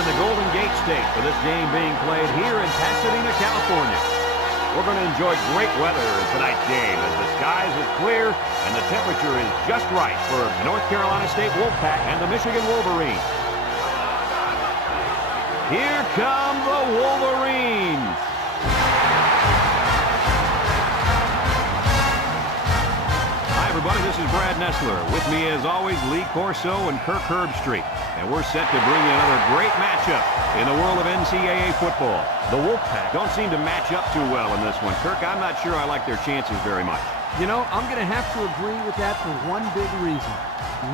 in the Golden Gate State for this game being played here in Pasadena, California. We're going to enjoy great weather in tonight's game as the skies are clear and the temperature is just right for the North Carolina State Wolfpack and the Michigan Wolverines. Here come the Wolverines. Hi, everybody. This is Brad Nessler. With me, as always, Lee Corso and Kirk Herbstreit. And we're set to bring you another great matchup in the world of NCAA football. The Wolfpack don't seem to match up too well in this one. Kirk, I'm not sure I like their chances very much. You know, I'm going to have to agree with that for one big reason.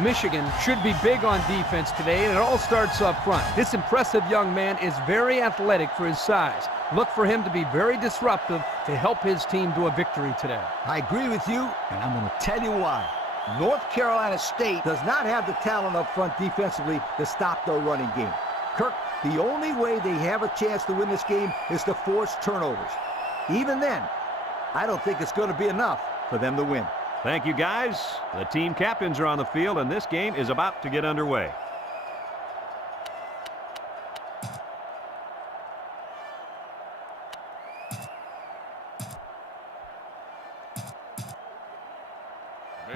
Michigan should be big on defense today, and it all starts up front. This impressive young man is very athletic for his size. Look for him to be very disruptive to help his team to a victory today. I agree with you, and I'm going to tell you why. North Carolina State does not have the talent up front defensively to stop their running game. Kirk, the only way they have a chance to win this game is to force turnovers. Even then, I don't think it's going to be enough for them to win. Thank you, guys. The team captains are on the field, and this game is about to get underway.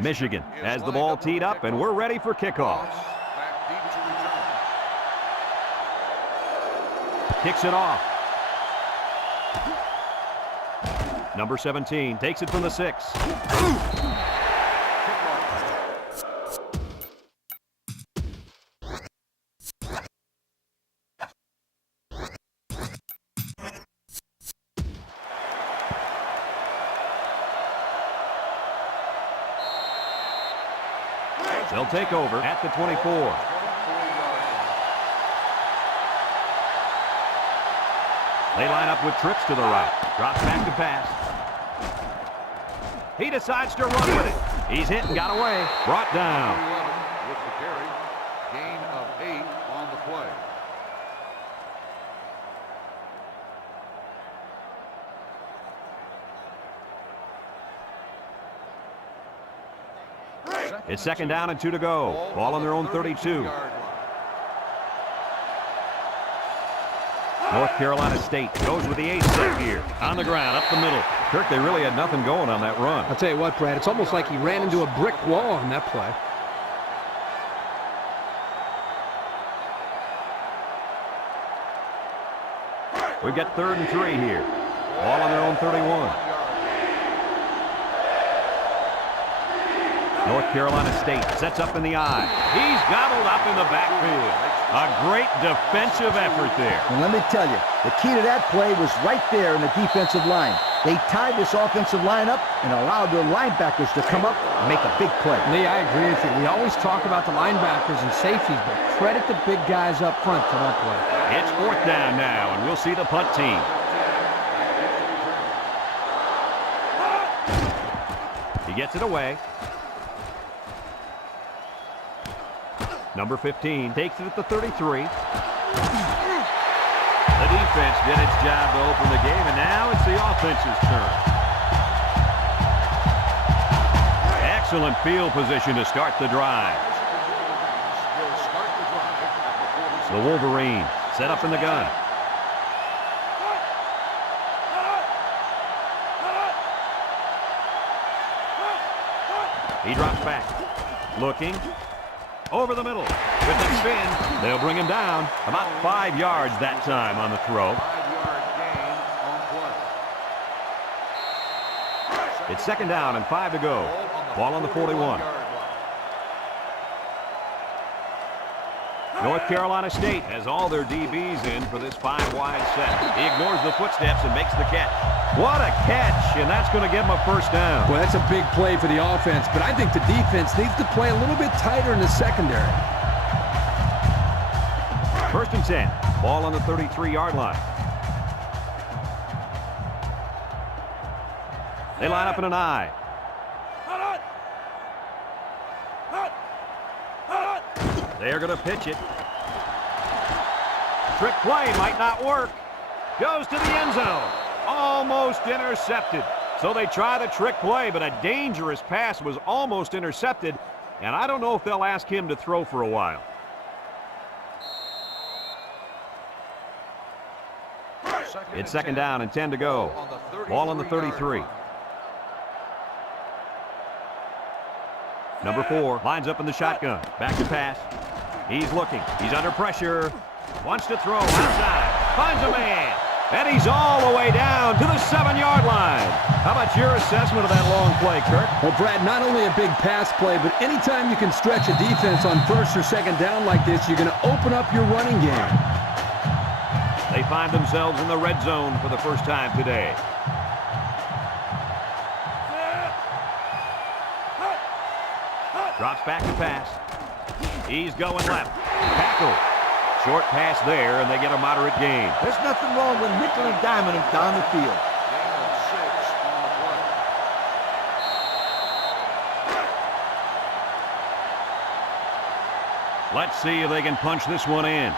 Michigan has the ball teed up, and we're ready for kickoff. Kicks it off. Number 17 takes it from the 6. They'll take over at the 24. They line up with trips to the right. Drops back to pass. He decides to run with it. He's hit and got away. Brought down. With the carry. Gain of 8 on the play. It's second down and 2 to go. Ball on their own 32. North Carolina State goes with the ace set here. On the ground, up the middle. Kirk, they really had nothing going on that run. I'll tell you what, Brad, it's almost like he ran into a brick wall on that play. We've got 3rd and 3 here. Ball on their own 31. North Carolina State sets up in the eye. He's gobbled up in the backfield. A great defensive effort there. And let me tell you, the key to that play was right there in the defensive line. They tied this offensive line up and allowed their linebackers to come up and make a big play. Lee, I agree with you. We always talk about the linebackers and safeties, but credit the big guys up front for that play. It's 4th down now, and we'll see the punt team. He gets it away. Number 15 takes it at the 33. The defense did its job to open the game, and now it's the offense's turn. Excellent field position to start the drive. The Wolverines set up in the gun. He drops back. Looking. Over the middle. With the spin, they'll bring him down. About 5 yards that time on the throw. 5-yard gain on play. It's second down and 5 to go. Ball on the 41. North Carolina State has all their DBs in for this 5-wide set. He ignores the footsteps and makes the catch. What a catch, and that's going to give him a first down. Well, that's a big play for the offense, but I think the defense needs to play a little bit tighter in the secondary. 1st and 10. Ball on the 33-yard line. They line up in an eye. They're going to pitch it. Trick play might not work. Goes to the end zone. Almost intercepted. So they try the trick play, but a dangerous pass was almost intercepted, and I don't know if they'll ask him to throw for a while. It's second down and 10 to go. Ball on the 33. Number 4 lines up in the shotgun. Back to pass. He's looking. He's under pressure. Wants to throw outside. Finds a man. And he's all the way down to the 7-yard line. How about your assessment of that long play, Kirk? Well, Brad, not only a big pass play, but anytime you can stretch a defense on first or second down like this, you're going to open up your running game. They find themselves in the red zone for the first time today. Drops back to pass. He's going left. Tackle. Short pass there, and they get a moderate gain. There's nothing wrong with nickel and diming him down the field. Gain of 6 on the play. Let's see if they can punch this one in.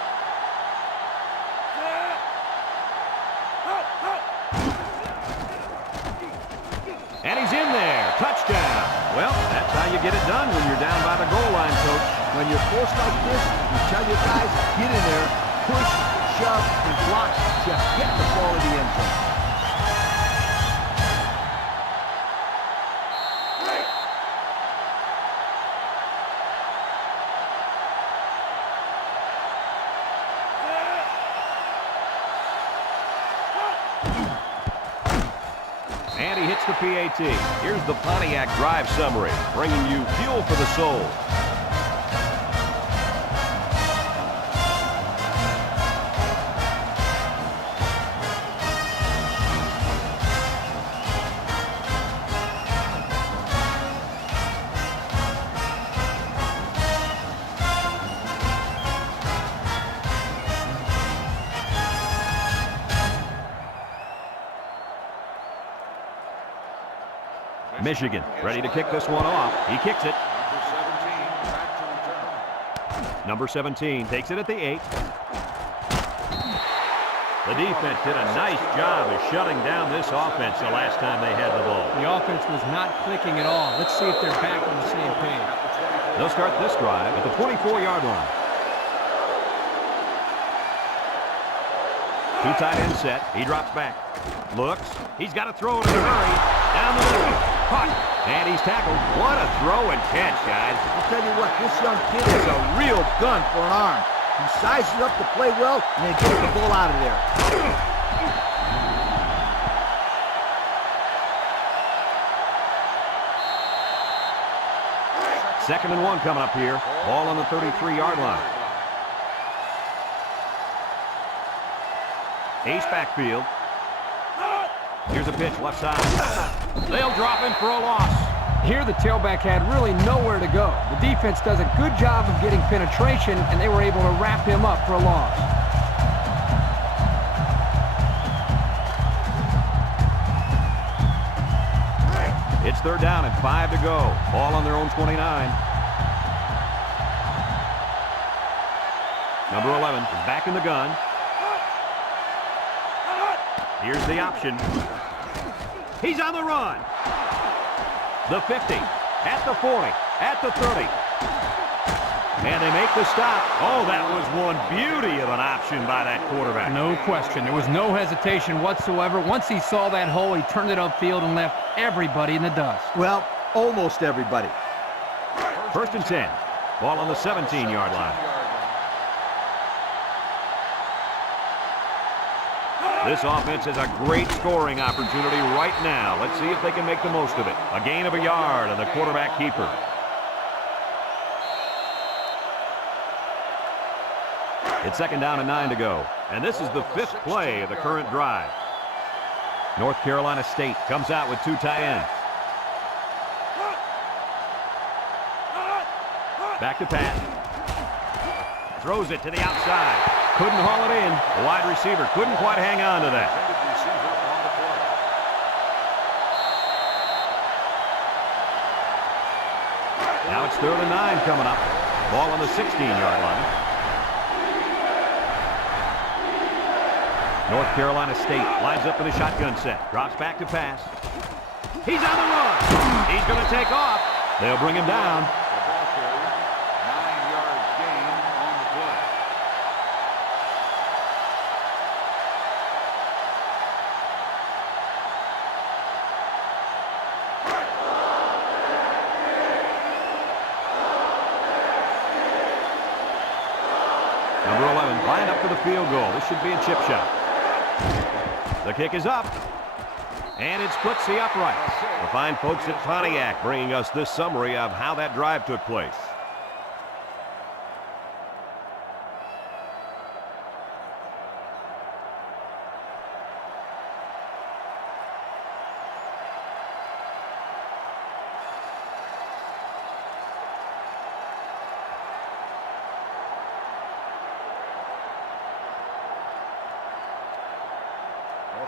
And he's in there. Touchdown. Well, that's how you get it done when you're down by the goal line, Coach. When you're forced like this, you tell your guys, get in there, push, shove, and block. Just get the ball to the end zone. And he hits the PAT. Here's the Pontiac Drive summary, bringing you fuel for the soul. Michigan ready to kick this one off. He kicks it. Number 17 takes it at the 8. The defense did a nice job of shutting down this offense the last time they had the ball. The offense was not clicking at all. Let's see if they're back on the same page. They'll start this drive at the 24-yard line. 2 tight end set. He drops back. Looks. He's got to throw it in a hurry. Down the middle. Caught. And he's tackled. What a throw and catch, guys. I'll tell you what, this young kid is a real gun for an arm. He sizes up to play well, and then gets the ball out of there. Second and 1 coming up here. Ball on the 33-yard line. Ace backfield. Here's a pitch left side. They'll drop him for a loss. Here the tailback had really nowhere to go. The defense does a good job of getting penetration, and they were able to wrap him up for a loss. It's third down and 5 to go. Ball on their own 29. Number 11 is back in the gun. Here's the option. He's on the run. The 50, at the 40, at the 30. And they make the stop. Oh, that was one beauty of an option by that quarterback. No question. There was no hesitation whatsoever. Once he saw that hole, he turned it upfield and left everybody in the dust. Well, almost everybody. First and 10. Ball on the 17-yard line. This offense has a great scoring opportunity right now. Let's see if they can make the most of it. A gain of a yard on the quarterback keeper. It's second down and 9 to go. And this is the 5th play of the current drive. North Carolina State comes out with 2 tight ends. Back to pass. Throws it to the outside. Couldn't haul it in. The wide receiver couldn't quite hang on to that. Now it's third and 9 coming up. Ball on the 16-yard line. North Carolina State lines up in a shotgun set. Drops back to pass. He's on the run. He's going to take off. They'll bring him down. The ball carrier, 9-yard gain on the play. for the field goal. This should be a chip shot. The kick is up. And it splits the uprights. The fine folks at Pontiac bringing us this summary of how that drive took place.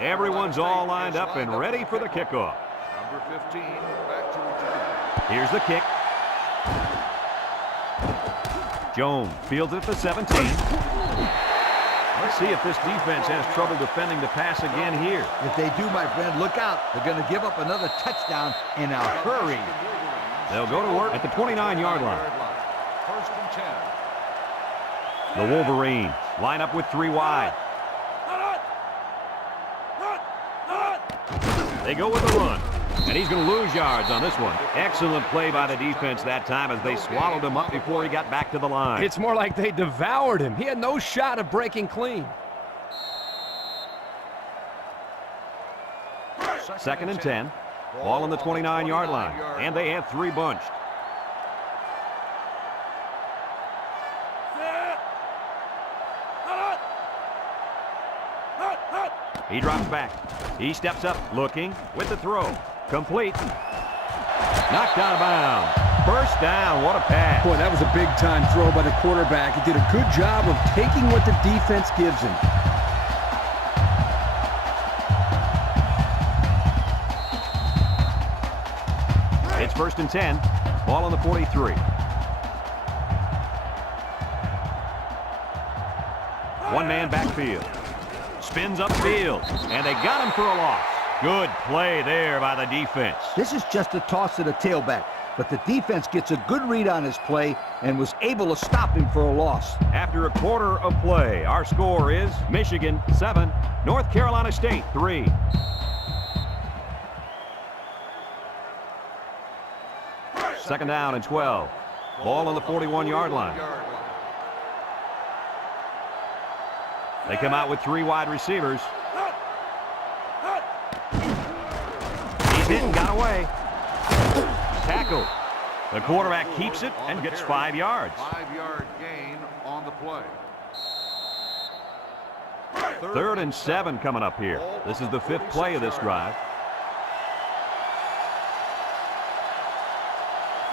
Everyone's all lined up and ready for the kickoff. Number 15, back to return. Here's the kick. Jones fields it at the 17. Let's see if this defense has trouble defending the pass again here. If they do, my friend, look out. They're going to give up another touchdown in a hurry. They'll go to work at the 29-yard line. First and 10. The Wolverines line up with 3 wide. They go with the run, and he's going to lose yards on this one. Excellent play by the defense that time as they swallowed him up before he got back to the line. It's more like they devoured him. He had no shot of breaking clean. Second and 10. Ball on the 29-yard line, and they have 3 bunched. He drops back. He steps up, looking, with the throw. Complete. Knocked out of bounds. First down. What a pass. Boy, that was a big-time throw by the quarterback. He did a good job of taking what the defense gives him. It's first and 10. Ball on the 43. One-man backfield. Spins upfield, and they got him for a loss. Good play there by the defense. This is just a toss to the tailback, but the defense gets a good read on his play and was able to stop him for a loss. After a quarter of play, our score is Michigan 7, North Carolina State 3. Second down and 12. Ball on the 41-yard line. They come out with 3 wide receivers. He's hit and got away. Tackle. The quarterback keeps it and gets 5 yards. 5-yard gain on the play. Third and 7 coming up here. This is the 5th play of this drive.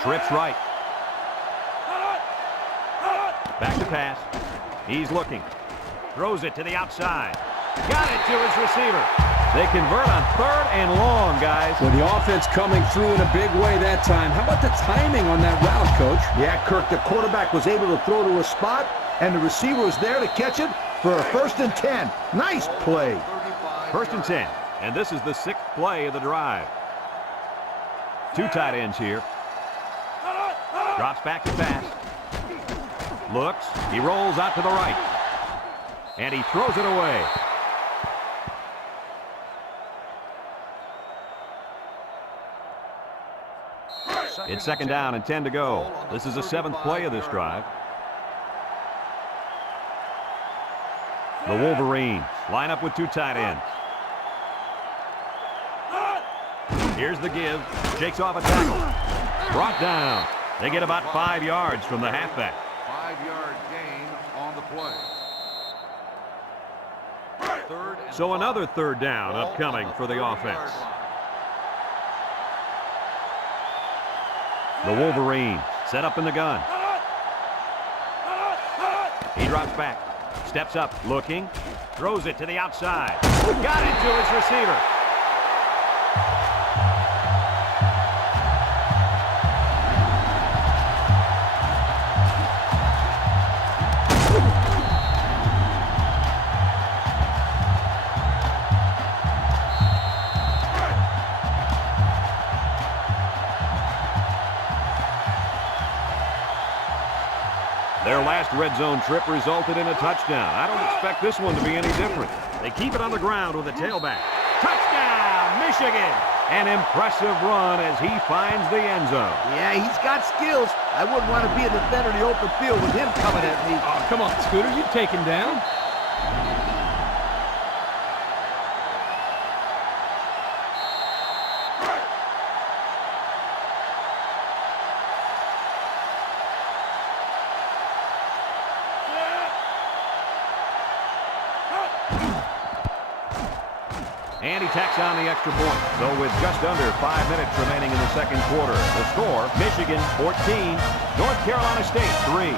Trips right. Back to pass. He's looking. Throws it to the outside. Got it to his receiver. They convert on 3rd and long, guys. Well, the offense coming through in a big way that time. How about the timing on that route, Coach? Yeah, Kirk, the quarterback was able to throw to a spot, and the receiver was there to catch it for a first and 10. Nice play. First and 10, and this is the 6th play of the drive. 2 tight ends here. Drops back to pass. Looks. He rolls out to the right. And he throws it away. It's second down and 10 to go. This is the 7th play of this drive. The Wolverines line up with 2 tight ends. Here's the give. Shakes off a tackle. Brought down. They get about 5 yards from the halfback. 5-yard gain on the play. So another 3rd down upcoming for the offense. The Wolverines set up in the gun. He drops back. Steps up, looking. Throws it to the outside. Got it to his receiver. Their last red zone trip resulted in a touchdown. I don't expect this one to be any different. They keep it on the ground with a tailback. Touchdown, Michigan! An impressive run as he finds the end zone. Yeah, he's got skills. I wouldn't want to be a defender in the open field with him coming at me. Oh, come on, Scooter. You take him down. And he tacks on the extra point. So with just under 5 minutes remaining in the second quarter, the score, Michigan 14, North Carolina State 3.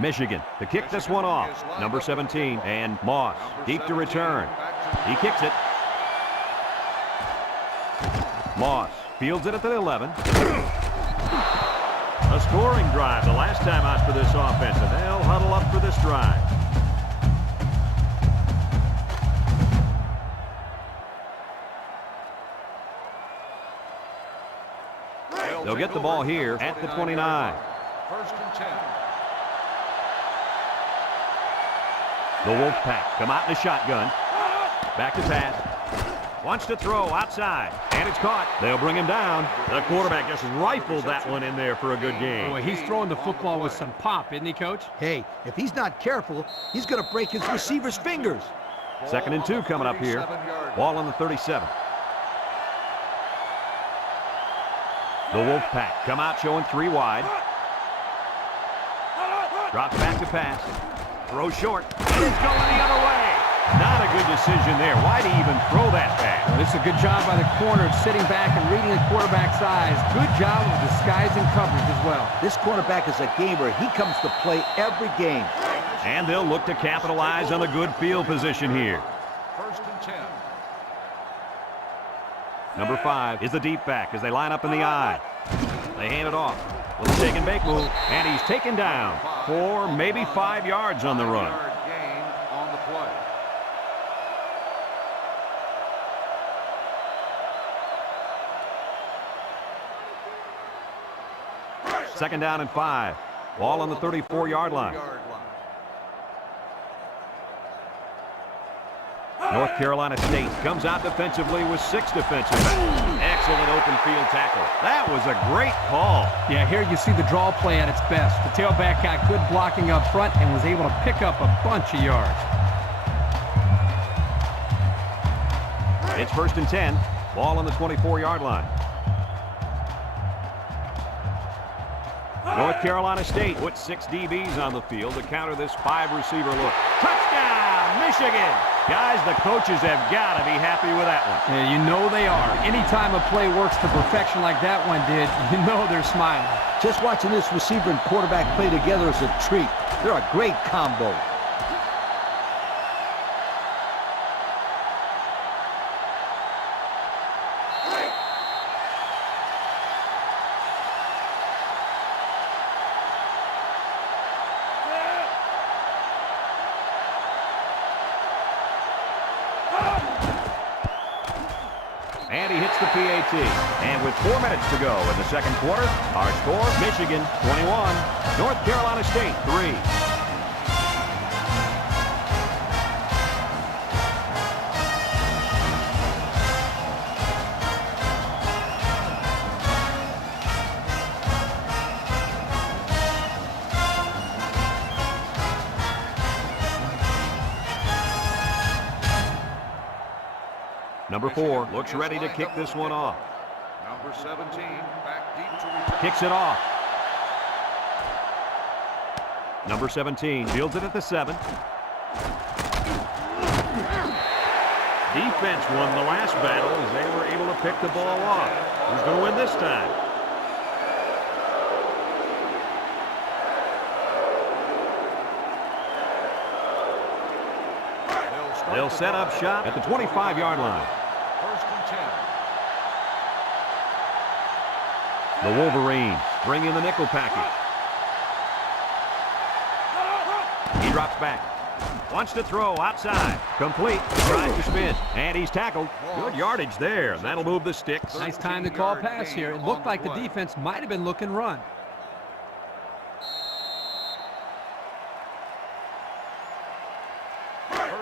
Michigan to kick this one off. Number 17, and Moss deep to return. He kicks it. Moss fields it at the 11. A scoring drive the last time out for this offense, and they'll huddle up for this drive. They'll get the ball here at the 29. First and 10. The Wolfpack come out in a shotgun. Back to pass. Wants to throw outside. And it's caught. They'll bring him down. The quarterback just rifled that one in there for a good game. Boy, he's throwing the football with some pop, isn't he, Coach? Hey, if he's not careful, he's going to break his receiver's fingers. 2nd and 2 coming up here. Ball on the 37. The Wolfpack come out showing 3 wide. Drops back to pass. Throw short. And it's going the other way. Not a good decision there. Why'd he even throw that pass? Well, it's a good job by the corner of sitting back and reading the quarterback's eyes. Good job of disguising coverage as well. This quarterback is a gamer. He comes to play every game. And they'll look to capitalize on a good field position here. First and 10. Number 5 is the deep back as they line up in the I. They hand it off. Little take and bake move. And he's taken down 4, maybe 5 yards on the run. 5-yard gain on the play. Second down and 5. Ball on the 34-yard line. North Carolina State comes out defensively with 6 defensive backs. Excellent open field tackle. That was a great call. Yeah, here you see the draw play at its best. The tailback got good blocking up front and was able to pick up a bunch of yards. It's 1st and 10. Ball on the 24-yard line. North Carolina State puts 6 DBs on the field to counter this 5-receiver look. Touchdown, Michigan! Guys, the coaches have got to be happy with that one. Yeah, you know they are. Anytime a play works to perfection like that one did, you know they're smiling. Just watching this receiver and quarterback play together is a treat. They're a great combo. And he hits the PAT. And with 4 minutes to go in the second quarter, our score, Michigan 21, North Carolina State 3. Number 4 looks ready to kick this one off. Number 17 back deep to return. Kicks it off. Number 17 fields it at the 7. Defense won the last battle as they were able to pick the ball off. Who's going to win this time? They'll set up shop at the 25-yard line. First and 10. The Wolverines bring in the nickel package. He drops back. Wants to throw outside. Complete. Tries to spin. And he's tackled. Good yardage there. And that'll move the sticks. Nice time to call pass here. It looked like the defense might have been looking run.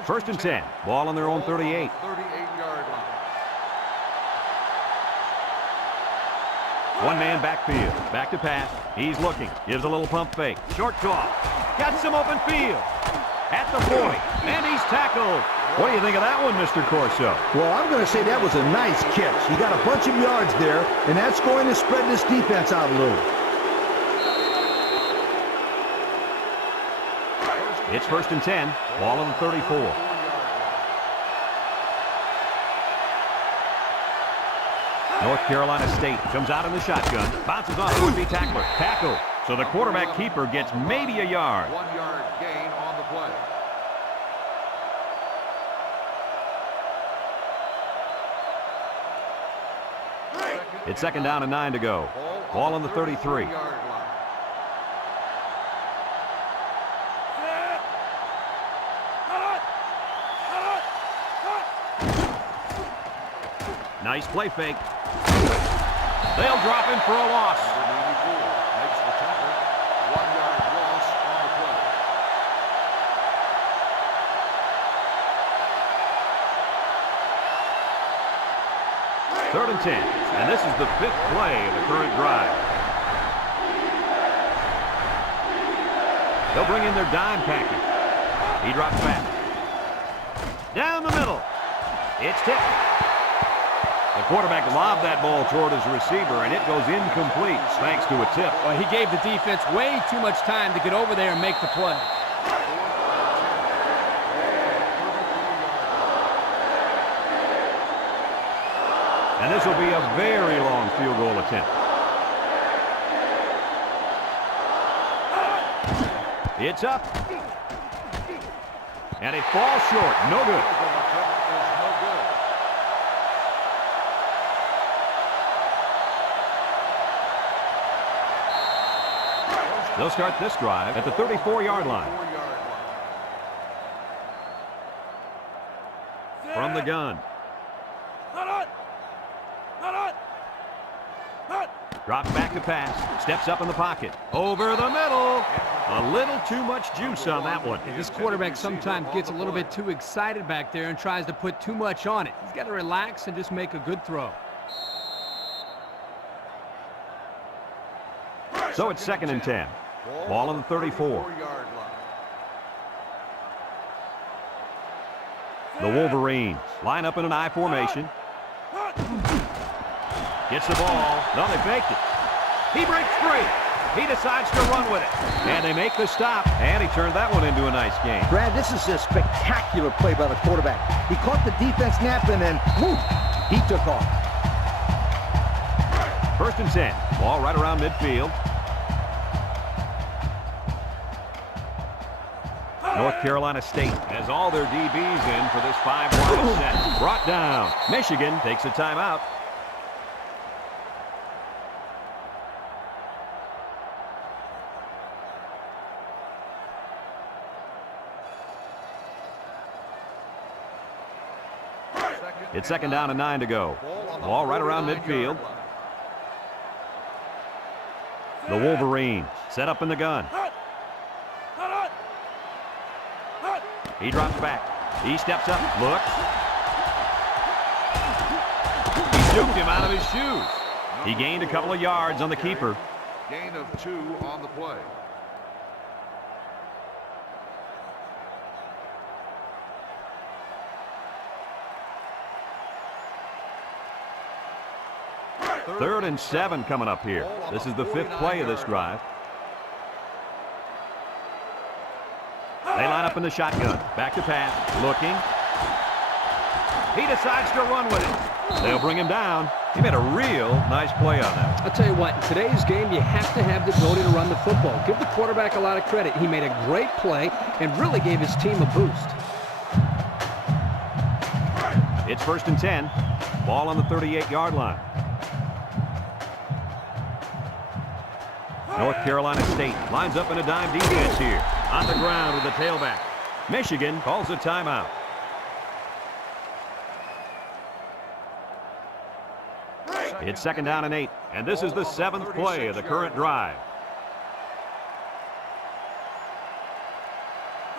First and 10. Ball on their own 38. 38-yard line. One man backfield. Back to pass. He's looking. Gives a little pump fake. Short toss. Got some open field. at the 40, and he's tackled. What do you think of that one, Mr. Corso? Well, I'm going to say that was a nice catch. He got a bunch of yards there, and that's going to spread this defense out a little. It's 1st and 10, ball on the 34. North Carolina State comes out in the shotgun, bounces off the would-be tackler, tackle. So the quarterback keeper gets maybe a yard. 1 yard gain on the play. It's 2nd down and 9 to go. Ball on the 33. Nice play fake. They'll drop him for a loss. Makes the tackle. 1 yard loss on the play. 3rd and 10, and this is the 5th play of the current drive. They'll bring in their dime package. He drops back. Down the middle. It's tipped. The quarterback lobbed that ball toward his receiver, and it goes incomplete thanks to a tip. Well, he gave the defense way too much time to get over there and make the play. And this will be a very long field goal attempt. It's up. And it falls short. No good. They'll start this drive at the 34-yard line. From the gun. Drops back to pass. Steps up in the pocket. Over the middle. A little too much juice on that one. This quarterback sometimes gets a little bit too excited back there and tries to put too much on it. He's got to relax and just make a good throw. So it's 2nd and 10. Ball on the 34. The Wolverines line up in an I formation. Gets the ball. No, they faked it. He breaks free. He decides to run with it. And they make the stop. And he turned that one into a nice game. Brad, this is a spectacular play by the quarterback. He caught the defense napping and, whoo, he took off. 1st and 10. Ball right around midfield. North Carolina State has all their DBs in for this 5-wide set. Brought down. Michigan takes a timeout. It's 2nd down and 9 to go. Ball right around midfield. The Wolverines set up in the gun. He drops back. He steps up. Looks. He juked him out of his shoes. He gained a couple of yards on the keeper. Gain of 2 on the play. Third and 7 coming up here. This is the 5th play of this drive. They line up in the shotgun. Back to pass. Looking. He decides to run with it. They'll bring him down. He made a real nice play on that. I'll tell you what, in today's game, you have to have the ability to run the football. Give the quarterback a lot of credit. He made a great play and really gave his team a boost. It's 1st and 10. Ball on the 38-yard line. North Carolina State lines up in a dime defense here. On the ground with the tailback. Michigan calls a timeout. It's 2nd down and 8, and this is the 7th play of the current drive.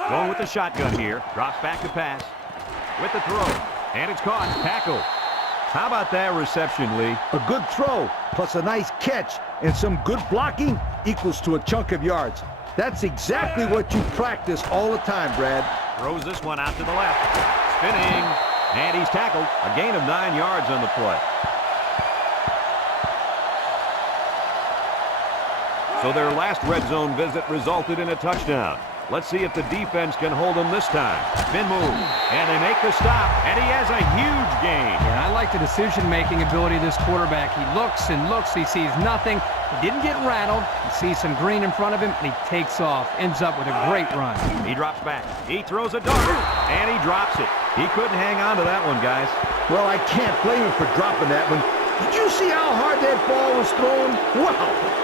Going with the shotgun here. Drops back to pass. With the throw. And it's caught. Tackle. How about that reception, Lee? A good throw, plus a nice catch, and some good blocking equals to a chunk of yards. That's exactly what you practice all the time, Brad. Throws this one out to the left. Spinning. And he's tackled. A gain of 9 yards on the play. So their last red zone visit resulted in a touchdown. Let's see if the defense can hold him this time. Spin move. And they make the stop. And he has a huge gain. Yeah, I like the decision-making ability of this quarterback. He looks and looks. He sees nothing. He didn't get rattled. He sees some green in front of him, and he takes off. Ends up with a great run. He drops back. He throws a dart. And he drops it. He couldn't hang on to that one, guys. Well, I can't blame him for dropping that one. Did you see how hard that ball was thrown? Wow!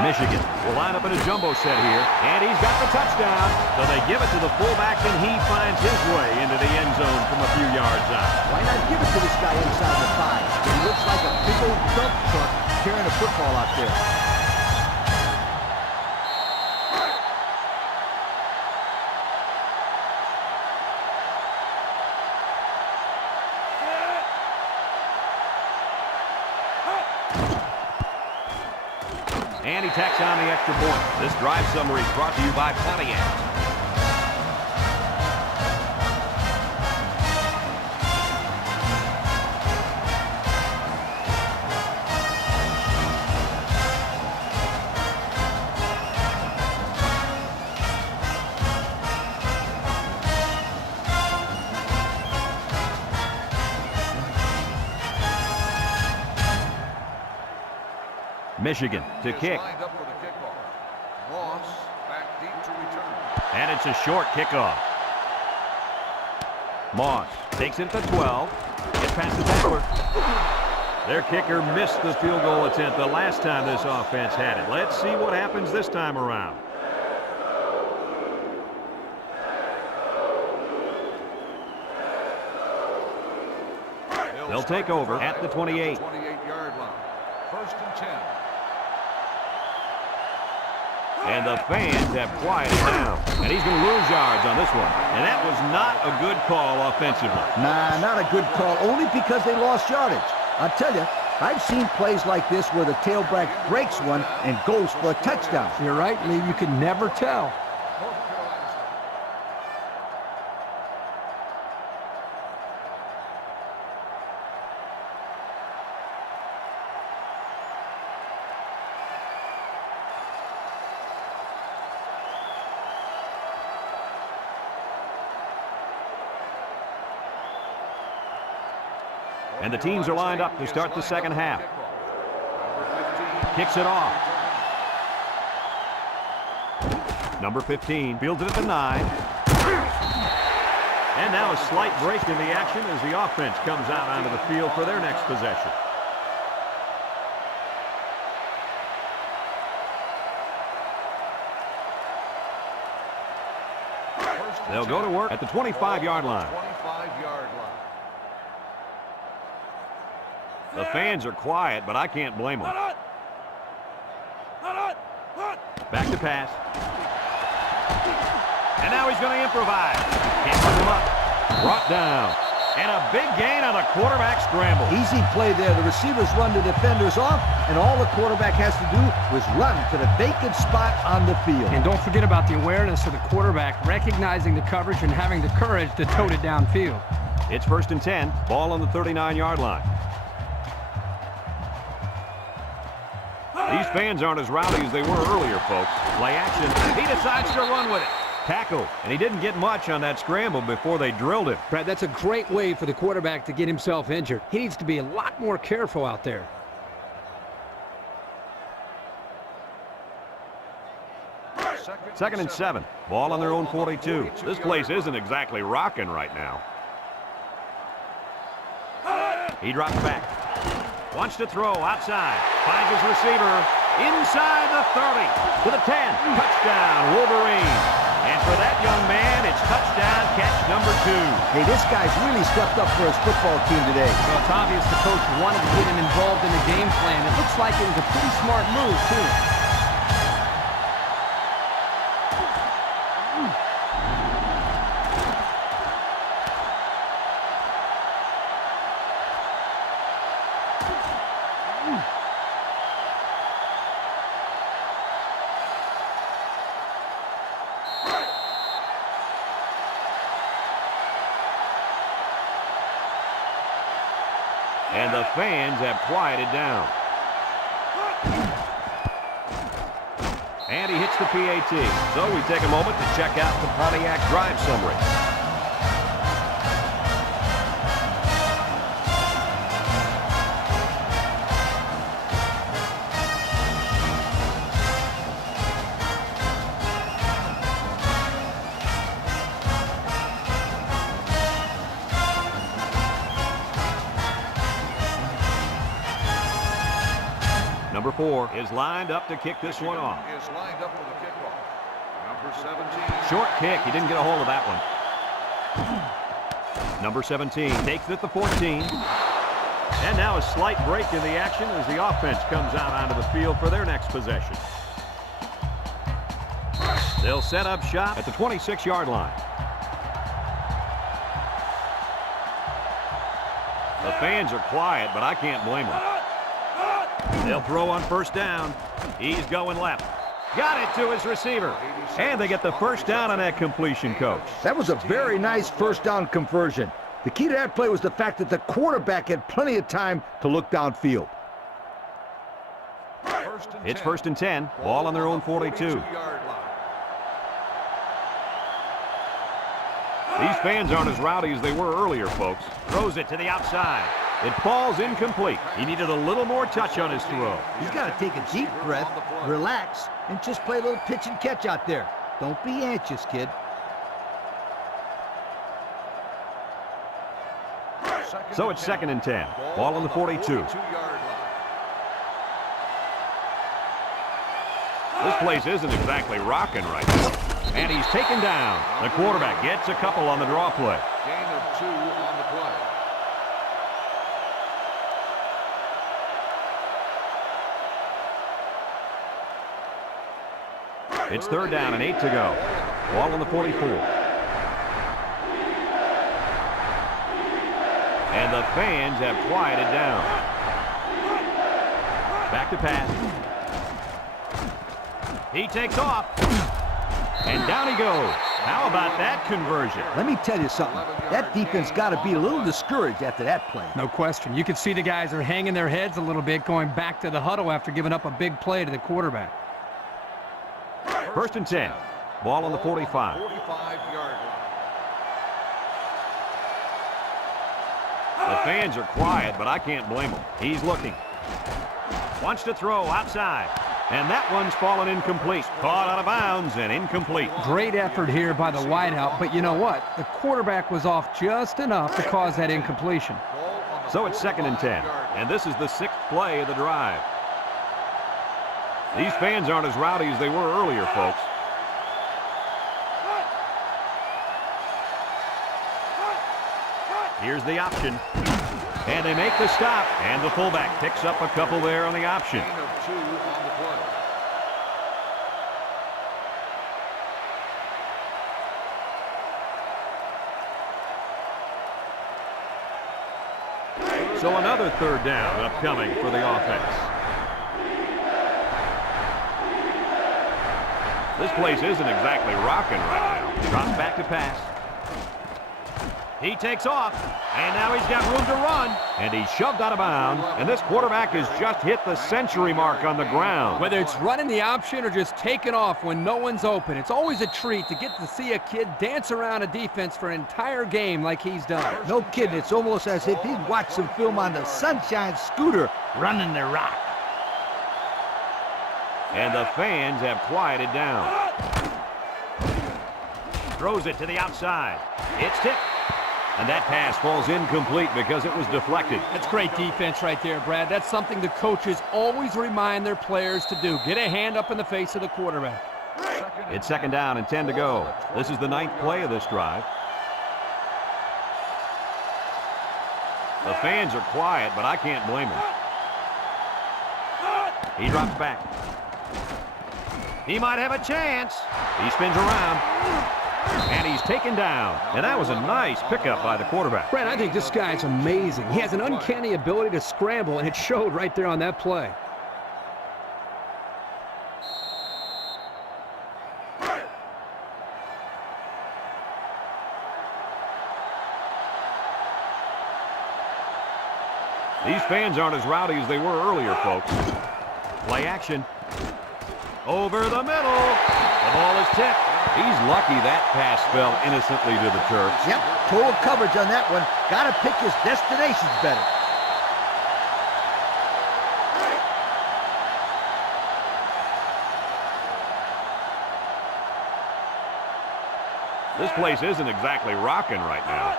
Michigan will line up in a jumbo set here, and he's got the touchdown. So they give it to the fullback, and he finds his way into the end zone from a few yards out. Why not give it to this guy inside the 5? He looks like a big old dump truck carrying a football out there. And he tacks on the extra point. This drive summary is brought to you by Pontiac. Michigan to kick. Lined up for the kickoff. Moss back deep to return. And it's a short kickoff. Moss takes it to 12. Gets past the tackler. Their kicker missed the field goal attempt the last time this offense had it. Let's see what happens this time around. They'll take over at the 28. 28-yard line. First and 10. And the fans have quieted down. And he's going to lose yards on this one. And that was not a good call offensively. Nah, not a good call, only because they lost yardage. I'll tell you, I've seen plays like this where the tailback breaks one and goes for a touchdown. You're right, Lee. You can never tell. And the teams are lined up to start the second half. Kicks it off. Number 15 fields it at the 9. And now a slight break in the action as the offense comes out onto the field for their next possession. They'll go to work at the 25-yard line. 25-yard line. The fans are quiet, but I can't blame them. Back to pass. And now he's going to improvise. Can't put him up. Brought down. And a big gain on a quarterback scramble. Easy play there. The receivers run the defenders off, and all the quarterback has to do was run to the vacant spot on the field. And don't forget about the awareness of the quarterback, recognizing the coverage and having the courage to tote it downfield. It's first and 10. Ball on the 39-yard line. These fans aren't as rowdy as they were earlier, folks. Play action. He decides to run with it. Tackle. And he didn't get much on that scramble before they drilled him. Brad, that's a great way for the quarterback to get himself injured. He needs to be a lot more careful out there. Second and 7. Ball on their own 42. This place isn't exactly rocking right now. He drops back. Wants to throw outside. Finds his receiver inside the 30 to the 10. Touchdown, Wolverine. And for that young man, it's touchdown catch number 2. Hey, this guy's really stepped up for his football team today. Well, it's obvious the coach wanted to get him involved in the game plan. It looks like it was a pretty smart move, too. And the fans have quieted down. And he hits the PAT. So we take a moment to check out the Pontiac drive summary. Number 4 is lined up to kick this one off. Is lined up for the kickoff. Number 17. Short kick. He didn't get a hold of that one. Number 17 takes it at the 14. And now a slight break in the action as the offense comes out onto the field for their next possession. They'll set up shop at the 26-yard line. The fans are quiet, but I can't blame them. They'll throw on first down. He's going left. Got it to his receiver. And they get the first down on that completion, Coach. That was a very nice first down conversion. The key to that play was the fact that the quarterback had plenty of time to look downfield. It's first and 10. Ball on their own 42. These fans aren't as rowdy as they were earlier, folks. Throws it to the outside. It falls incomplete. He needed a little more touch on his throw. He's got to take a deep breath, relax, and just play a little pitch and catch out there. Don't be anxious, kid. So it's second and 10. Ball on the 42. This place isn't exactly rocking right now. And he's taken down. The quarterback gets a couple on the draw play. Gain of 2 on the play. It's third down and 8 to go. Ball on the 44. And the fans have quieted down. Back to pass. He takes off. And down he goes. How about that conversion? Let me tell you something. That defense got to be a little discouraged after that play. No question. You can see the guys are hanging their heads a little bit going back to the huddle after giving up a big play to the quarterback. First and 10. Ball on the 45. 45-yard line. The fans are quiet, but I can't blame them. He's looking. Wants to throw outside. And that one's fallen incomplete. Caught out of bounds and incomplete. Great effort here by the wideout, but you know what? The quarterback was off just enough to cause that incompletion. So it's second and 10. And this is the 6th play of the drive. These fans aren't as rowdy as they were earlier, folks. Here's the option. And they make the stop. And the fullback picks up a couple there on the option. Gain of 2 on the play. So another third down upcoming for the offense. This place isn't exactly rocking right now. Drops back to pass. He takes off, and now he's got room to run. And he's shoved out of bounds, and this quarterback has just hit the century mark on the ground. Whether it's running the option or just taking off when no one's open, it's always a treat to get to see a kid dance around a defense for an entire game like he's done. No kidding. It's almost as if he'd watched some film on the Sunshine Scooter running the rock. And the fans have quieted down. Throws it to the outside. It's tipped. And that pass falls incomplete because it was deflected. That's great defense right there, Brad. That's something the coaches always remind their players to do. Get a hand up in the face of the quarterback. It's second down and 10 to go. This is the 9th play of this drive. The fans are quiet, but I can't blame them. He drops back. He might have a chance. He spins around. And he's taken down. And that was a nice pickup by the quarterback. Brad, I think this guy's amazing. He has an uncanny ability to scramble, and it showed right there on that play. These fans aren't as rowdy as they were earlier, folks. Play action. Over the middle. The ball is tipped. He's lucky that pass fell innocently to the Terps. Yep, total coverage on that one. Got to pick his destinations better. This place isn't exactly rocking right now.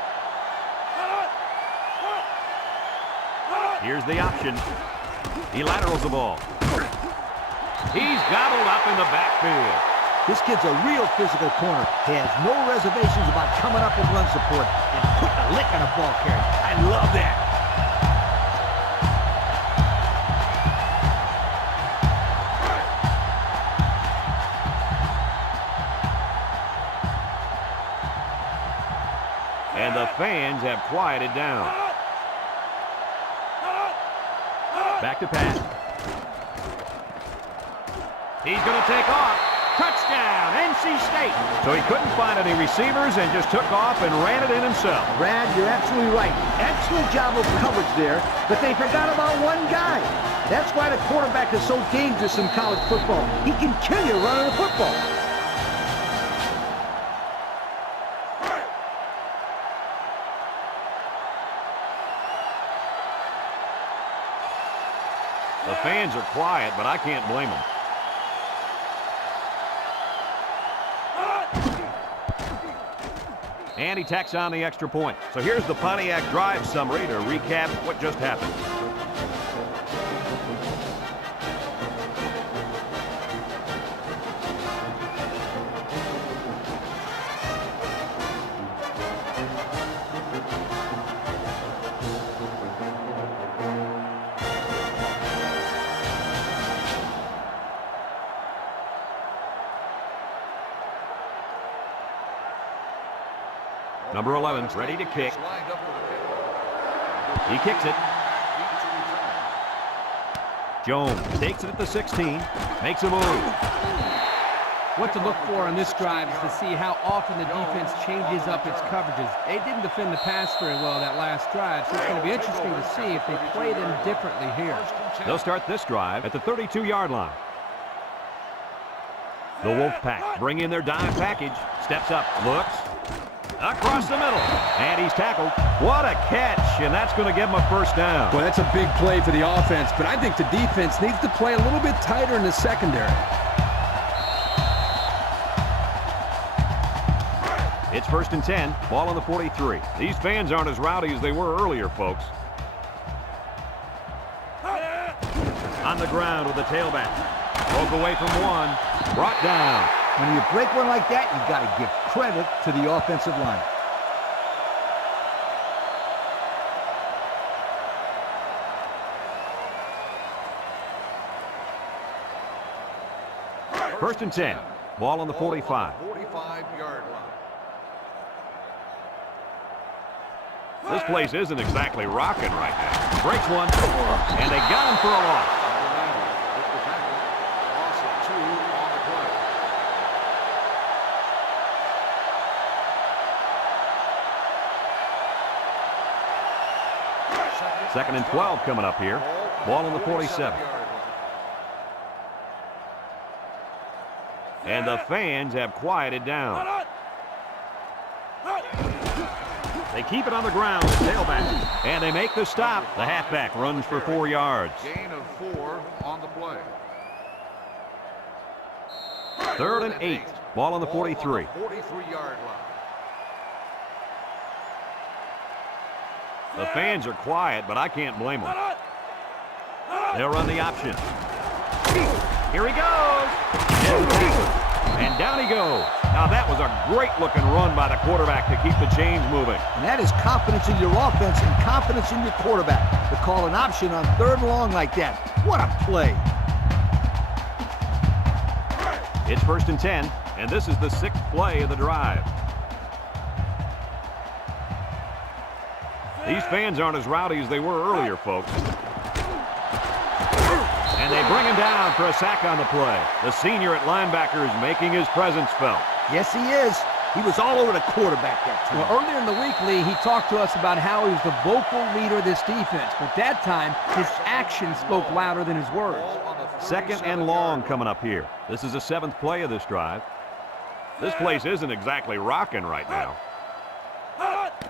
Here's the option. He laterals the ball. He's gobbled up in the backfield. This kid's a real physical corner. He has no reservations about coming up with run support and putting a lick on a ball carrier. I love that. And the fans have quieted down. Back to pass. He's going to take off. Touchdown, NC State. So he couldn't find any receivers and just took off and ran it in himself. Brad, you're absolutely right. Excellent job of coverage there, but they forgot about one guy. That's why the quarterback is so dangerous in college football. He can kill you running the football. The fans are quiet, but I can't blame them. And he tacks on the extra point. So here's the Pontiac drive summary to recap what just happened. Number 11's ready to kick. He kicks it. Jones takes it at the 16, makes a move. What to look for on this drive is to see how often the defense changes up its coverages. They didn't defend the pass very well that last drive, so it's going to be interesting to see if they play them differently here. They'll start this drive at the 32-yard line. The Wolfpack bring in their dime package. Steps up, looks. Across the middle, and he's tackled. What a catch, and that's going to give him a first down. Well, that's a big play for the offense, but I think the defense needs to play a little bit tighter in the secondary. It's 1st and 10, ball on the 43. These fans aren't as rowdy as they were earlier, folks. On the ground with the tailback. Broke away from one, brought down. When you break one like that, you've got to give credit to the offensive line. First and 10, ball on the 45. 45-yard line. This place isn't exactly rocking right now. Breaks one, and they got him for a loss. Loss of 2 on the play. 2nd and 12 coming up here. Ball on the 47. And the fans have quieted down. They keep it on the ground with tailback. And they make the stop. The halfback runs for 4 yards. Gain of 4 on the play. 3rd and 8. Ball on the 43. 43-yard line. The fans are quiet, but I can't blame them. They'll run the option. Here he goes. And down he goes. Now that was a great-looking run by the quarterback to keep the chains moving. And that is confidence in your offense and confidence in your quarterback. To call an option on 3rd and long like that. What a play. It's 1st and 10, And this is the 6th play of the drive. These fans aren't as rowdy as they were earlier, folks. And they bring him down for a sack on the play. The senior at linebacker is making his presence felt. Yes, he is. He was all over the quarterback that time. Well, earlier in the week, Lee, he talked to us about how he was the vocal leader of this defense. But that time, his actions spoke louder than his words. 2nd and long coming up here. This is the 7th play of this drive. This place isn't exactly rocking right now.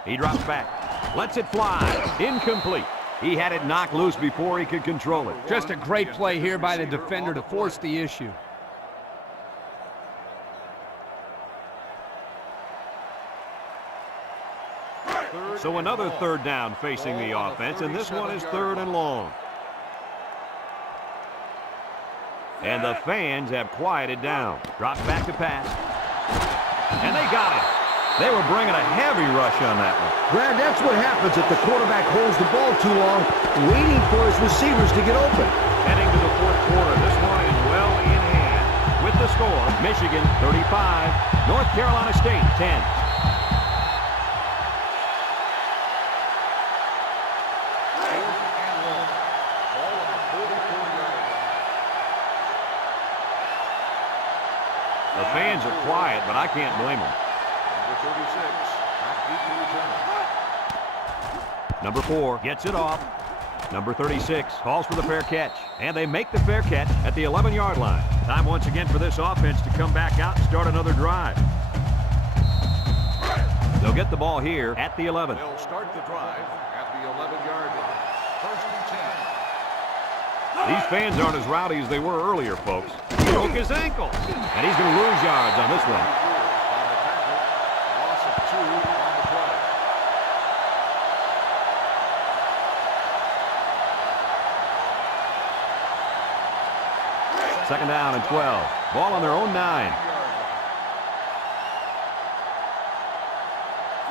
He drops back. Lets it fly. Incomplete. He had it knocked loose before he could control it. Just a great play here by the defender to force the issue. So another 3rd down facing the offense, and this one is 3rd and long. And the fans have quieted down. Drops back to pass. And they got him. They were bringing a heavy rush on that one. Brad, that's what happens if the quarterback holds the ball too long, waiting for his receivers to get open. Heading to the 4th quarter, this one is well in hand. With the score, Michigan 35, North Carolina State 10. The fans are quiet, but I can't blame them. Number 4 gets it off. Number 36 calls for the fair catch. And they make the fair catch at the 11-yard line. Time once again for this offense to come back out and start another drive. They'll get the ball here at the 11. They'll start the drive at the 11-yard line. 1st and 10. These fans aren't as rowdy as they were earlier, folks. He broke his ankle. And he's going to lose yards on this one. Loss of 2 on the play. Second down and 12. Ball on their own 9.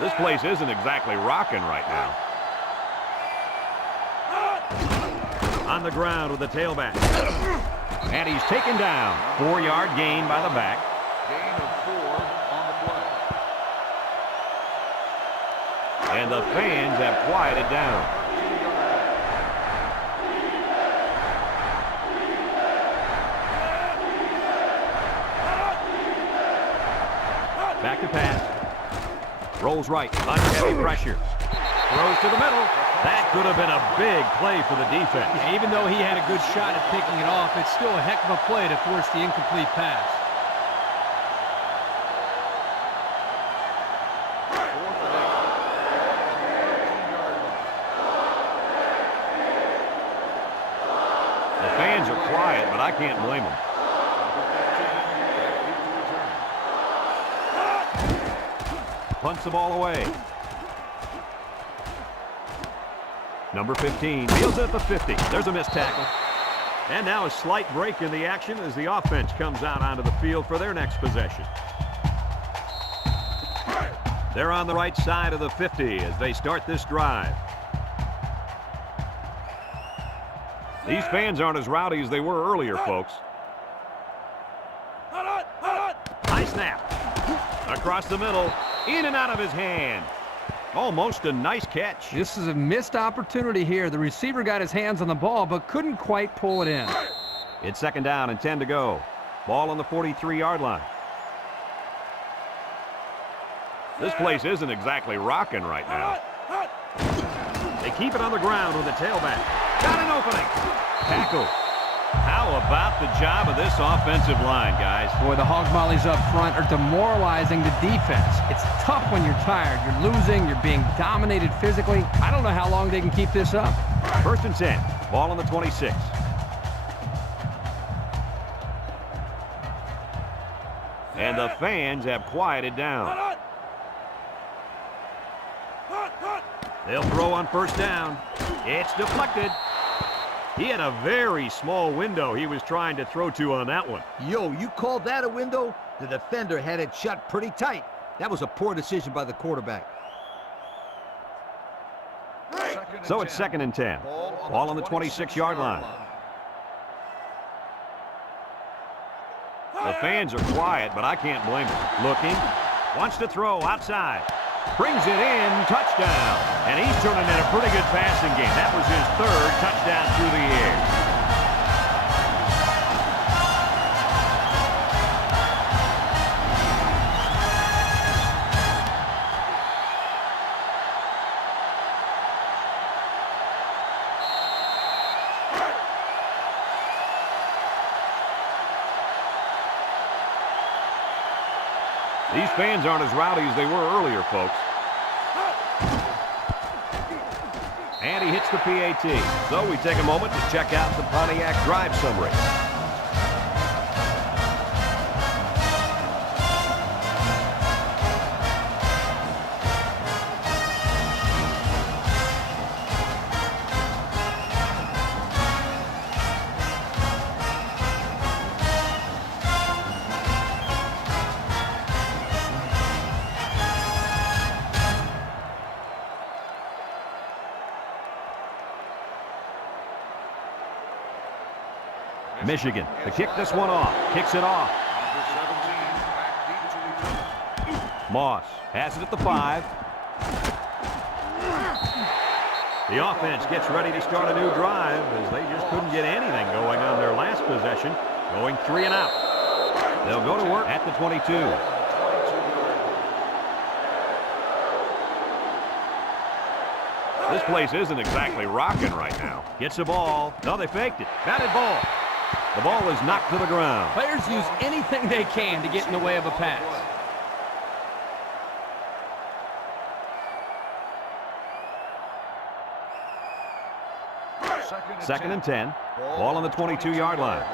This place isn't exactly rocking right now. On the ground with the tailback. And he's taken down. 4-yard gain by the back. Gain of 4 on the play. And the fans have quieted down. Back to pass. Rolls right. Under heavy pressure. Throws to the middle. That could have been a big play for the defense. Yeah, even though he had a good shot at picking it off, it's still a heck of a play to force the incomplete pass. The fans are quiet, but I can't blame them. Punts the ball away. Number 15 fields it at the 50. There's a missed tackle. And now a slight break in the action as the offense comes out onto the field for their next possession. They're on the right side of the 50 as they start this drive. These fans aren't as rowdy as they were earlier, folks. High snap. Across the middle. In and out of his hand. Almost a nice catch. This is a missed opportunity here. The receiver got his hands on the ball, but couldn't quite pull it in. It's second down and 10 to go. Ball on the 43-yard line. This place isn't exactly rocking right now. They keep it on the ground with the tailback. Got an opening. Tackle. How about the job of this offensive line, guys? Boy, the hog mollies up front are demoralizing the defense. It's tough when you're tired. You're losing. You're being dominated physically. I don't know how long they can keep this up. 1st and 10. Ball on the 26. And the fans have quieted down. They'll throw on 1st down. It's deflected. He had a very small window he was trying to throw to on that one. Yo, you called that a window? The defender had it shut pretty tight. That was a poor decision by the quarterback. So it's 2nd and 10. Ball on the 26-yard line. The fans are quiet, but I can't blame them. Looking, wants to throw outside. Brings it in, touchdown. And he's turning in a pretty good passing game. That was his third touchdown through the air. These fans aren't as rowdy as they were earlier, folks. And he hits the PAT. So we take a moment to check out the Pontiac drive summary. Michigan to kick this one off. Kicks it off. Moss has it at the 5. The offense gets ready to start a new drive as they just couldn't get anything going on their last possession. Going 3 and out. They'll go to work at the 22. This place isn't exactly rocking right now. Gets the ball. No, they faked it. Batted ball. The ball is knocked to the ground. Players use anything they can to get in the way of a pass. Second and 10. Ball on the 22-yard line.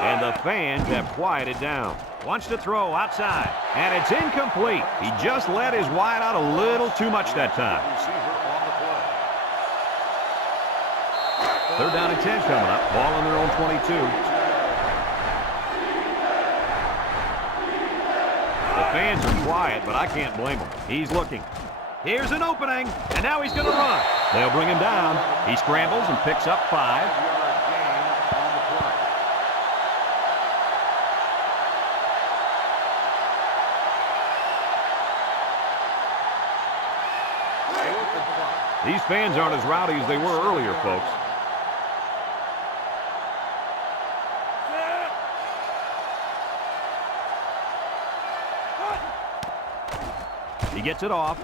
And the fans have quieted down. Wants to throw outside. And it's incomplete. He just let his wide out a little too much that time. Third down and 10 coming up. Ball on their own 22. The fans are quiet, but I can't blame them. He's looking. Here's an opening, and now he's going to run. They'll bring him down. He scrambles and picks up 5. These fans aren't as rowdy as they were earlier, folks. He gets it off.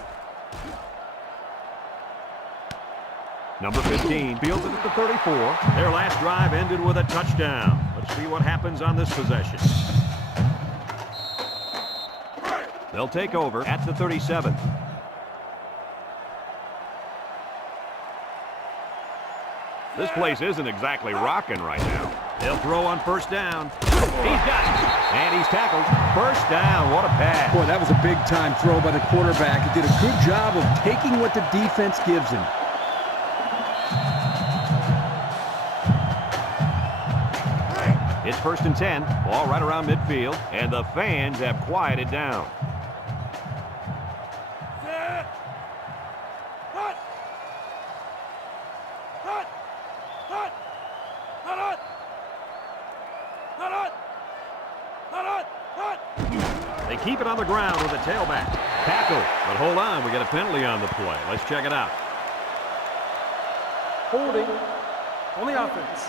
Number 15 fields it at the 34. Their last drive ended with a touchdown. Let's see what happens on this possession. They'll take over at the 37. This place isn't exactly rocking right now. They'll throw on first down. He's got it. And he's tackled. First down. What a pass. Boy, that was a big-time throw by the quarterback. He did a good job of taking what the defense gives him. It's first and 10. Ball right around midfield. And the fans have quieted down. They keep it on the ground with a tailback. Tackle. But hold on, we got a penalty on the play. Let's check it out. Holding on the offense.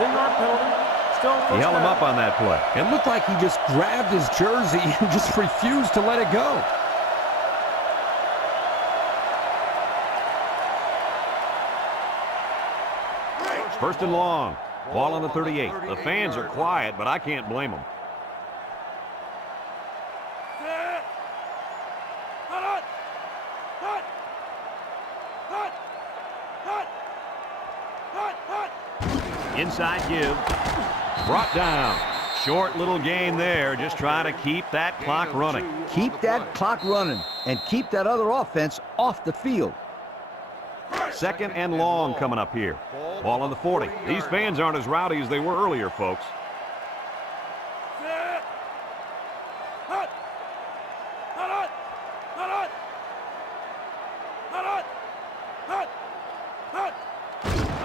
10-yard penalty. Still first He held him down. up on that play. It looked like he just grabbed his jersey and just refused to let it go. First and long. Ball on the 38. The fans are quiet, but I can't blame them. Inside give. Brought down. Short little gain there. Just trying to keep that clock running. Keep that clock running and keep that other offense off the field. Second and long coming up here. Ball on the 40. These fans aren't as rowdy as they were earlier, folks.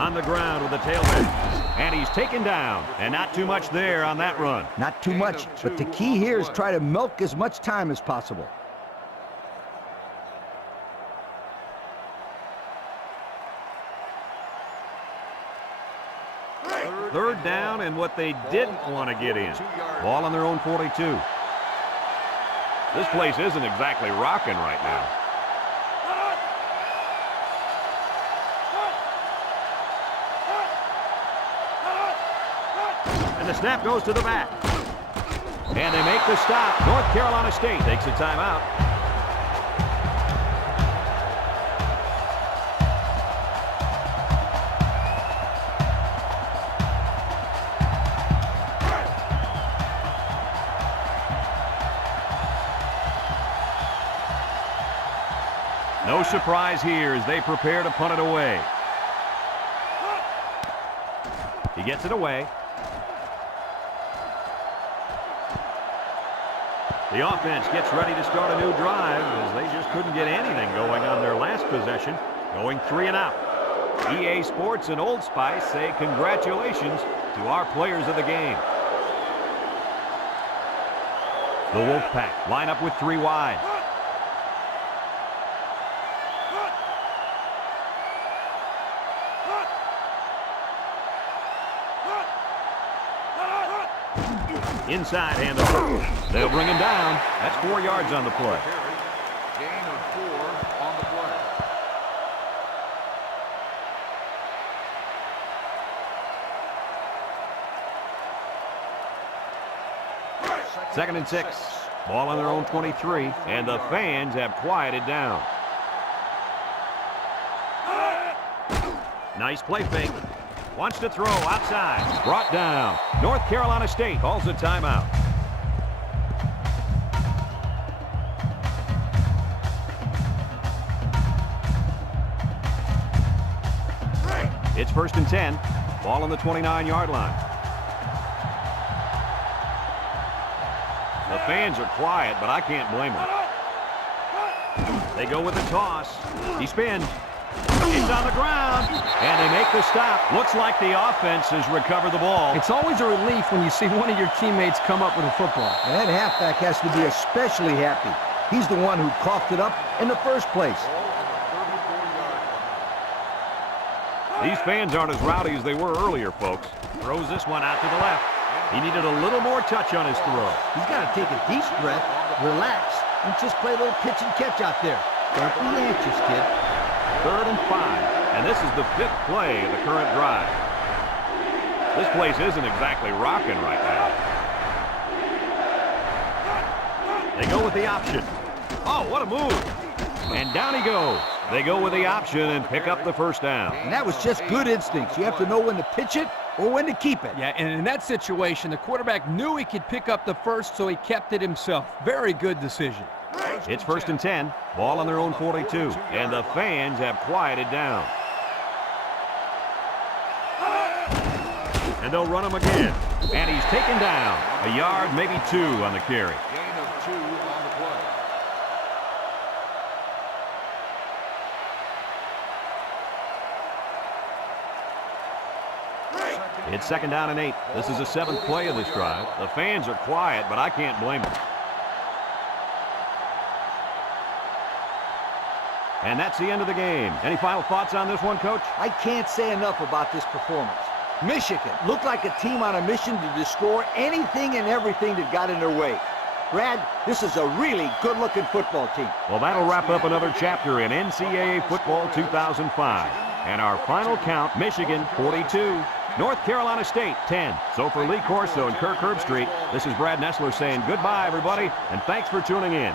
On the ground with the tailback. And he's taken down. And not too much there on that run. Not too much, but the key here is try to milk as much time as possible. Third down and what they didn't want to get in. Ball on their own 42. This place isn't exactly rocking right now. And the snap goes to the back. And they make the stop. North Carolina State takes a timeout. No surprise here as they prepare to punt it away. He gets it away. The offense gets ready to start a new drive as they just couldn't get anything going on their last possession, going 3 and out. EA Sports and Old Spice say congratulations to our players of the game. The Wolfpack line up with 3 wide. Inside handoff. They'll bring him down. That's 4 yards on the play. Gain of 4 on the play. Second and 6. Ball on their own 23. And the fans have quieted down. Nice play fake. Wants to throw outside. Brought down. North Carolina State calls a timeout. It's first and 10. Ball on the 29-yard line. The fans are quiet, but I can't blame them. They go with the toss. He spins. He's on the ground, and they make the stop. Looks like the offense has recovered the ball. It's always a relief when you see one of your teammates come up with a football. And that halfback has to be especially happy. He's the one who coughed it up in the first place. These fans aren't as rowdy as they were earlier, folks. Throws this one out to the left. He needed a little more touch on his throw. He's got to take a deep breath, relax, and just play a little pitch and catch out there. Don't be anxious, kid. 3rd and 5, and this is the 5th play of the current drive. This place isn't exactly rocking right now. They go with the option. Oh, what a move. And down he goes. They go with the option and pick up the first down. And that was just good instincts. You have to know when to pitch it or when to keep it. Yeah, and in that situation, the quarterback knew he could pick up the first, so he kept it himself. Very good decision. It's first and 10. Ball on their own 42. And the fans have quieted down. And they'll run him again. And he's taken down. A yard, maybe 2 on the carry. Gain of 2 on the play. It's 2nd down and 8. This is the 7th play of this drive. The fans are quiet, but I can't blame them. And that's the end of the game. Any final thoughts on this one, Coach? I can't say enough about this performance. Michigan looked like a team on a mission to destroy anything and everything that got in their way. Brad, this is a really good-looking football team. Well, that'll wrap up another chapter in NCAA Football 2005. And our final count, Michigan 42, North Carolina State 10. So for Lee Corso and Kirk Herbstreit, this is Brad Nessler saying goodbye, everybody, and thanks for tuning in.